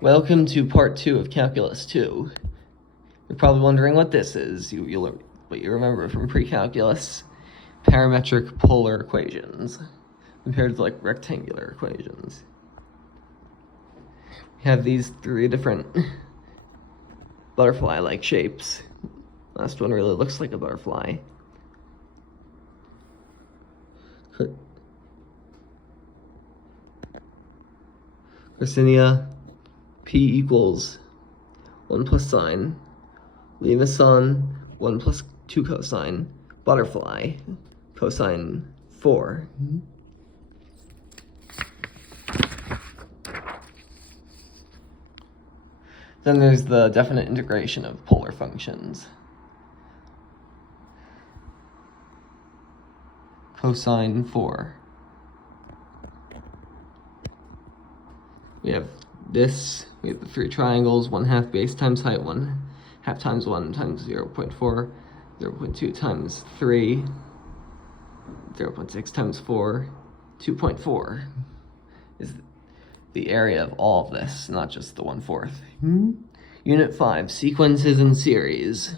Welcome to part 2 of Calculus 2. You're probably wondering what this is. What you remember from pre-calculus, parametric polar equations, compared to like rectangular equations. We have these 3 different butterfly-like shapes. Last one really looks like a butterfly. Garcinia, P equals 1 plus sine, Limason, 1 plus 2 cosine, butterfly, cosine 4. Then there's the definite integration of polar functions. Cosine 4. We have this, we have the 3 triangles, 1/2 base times height, 1/2 times 1 times 0.4, 0.2 times 3, 0.6 times 4, 2.4 is the area of all of this, not just the 1/4. Unit 5, sequences and series.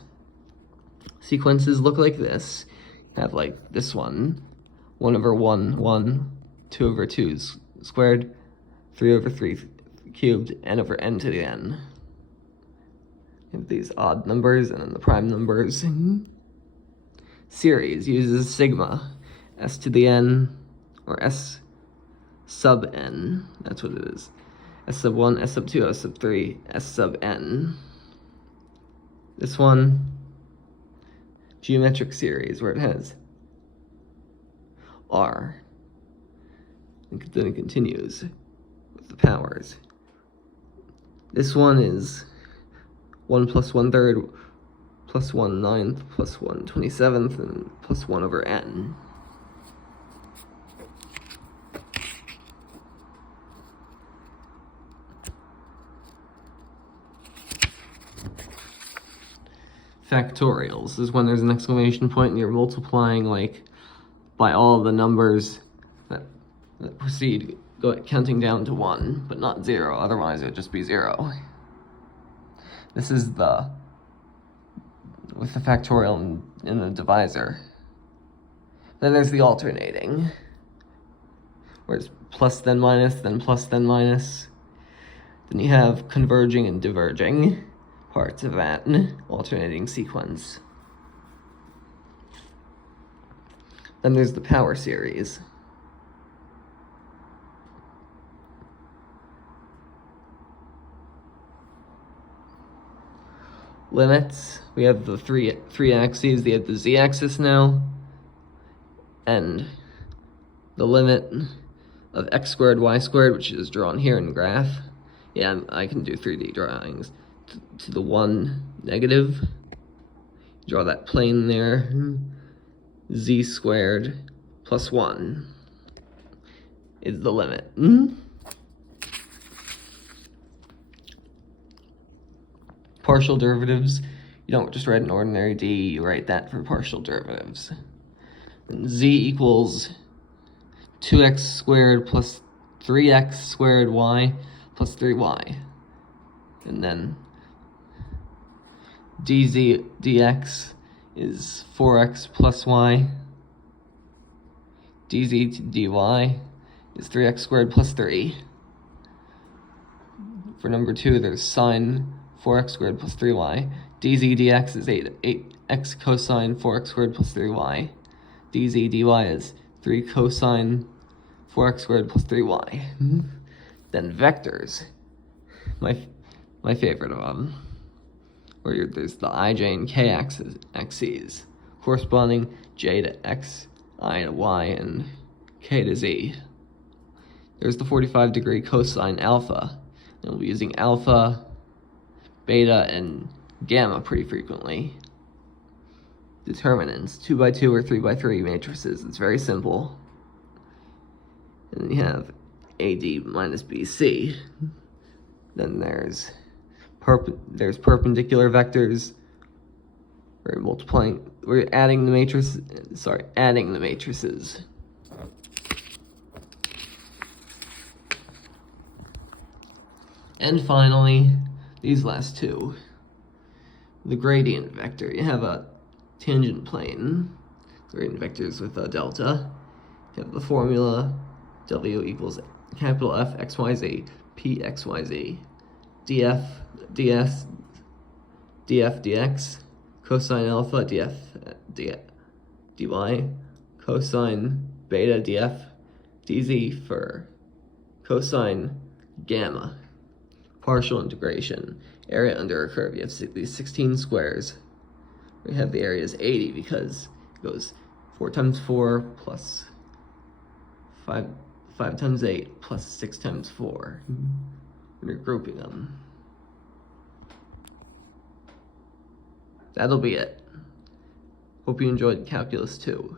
Sequences look like this. You have like this one, 1 over 1, 1, 2 over 2 squared, 3 over 3 cubed, n over n to the n. You have these odd numbers and then the prime numbers. Series uses sigma, s to the n, or s sub n, that's what it is. S sub 1, S sub 2, S sub 3, S sub n. This one, geometric series, where it has r, and then it continues with the powers. This one is 1 plus 1/3 plus 1/9 plus 1/27 and plus 1 over n. Factorials is when there's an exclamation point and you're multiplying like by all the numbers that proceed, counting down to 1, but not 0, otherwise it would just be 0. This is with the factorial in the divisor. Then there's the alternating, where it's plus then minus, then plus then minus. Then you have converging and diverging parts of that alternating sequence. Then there's the power series. Limits, we have the three axes. They have the z-axis now, and the limit of x squared, y squared, which is drawn here in the graph. Yeah, I can do 3D drawings. To the 1 negative, draw that plane there, z squared plus 1 is the limit. Partial derivatives, you don't just write an ordinary d, you write that for partial derivatives. And z equals 2x squared plus 3x squared y plus 3y. And then dx is 4x plus y. dz to dy is 3x squared plus 3. For number 2, there's sine 4x squared plus 3y. dz dx is 8x cosine 4x squared plus 3y. dz dy is 3 cosine 4x squared plus 3y. Then vectors, my favorite of them, where there's the I, j, and k axes, corresponding j to x, I to y, and k to z. There's the 45-degree cosine alpha, and we'll be using alpha, beta, and gamma pretty frequently. Determinants, 2x2 or 3x3 matrices. It's very simple. And then you have AD minus BC. Then there's perpendicular vectors. We're adding the matrices. And finally, these last two. The gradient vector. You have a tangent plane. Gradient vectors with a delta. You have the formula W equals capital F XYZ P XYZ df ds df dx cosine alpha df dy cosine beta df dz for cosine gamma. Partial integration. Area under a curve. You have these 16 squares. We have the area is 80 because it goes 4 times 4 plus 5 times 8 plus 6 times 4. We're grouping them. That'll be it. Hope you enjoyed Calculus 2.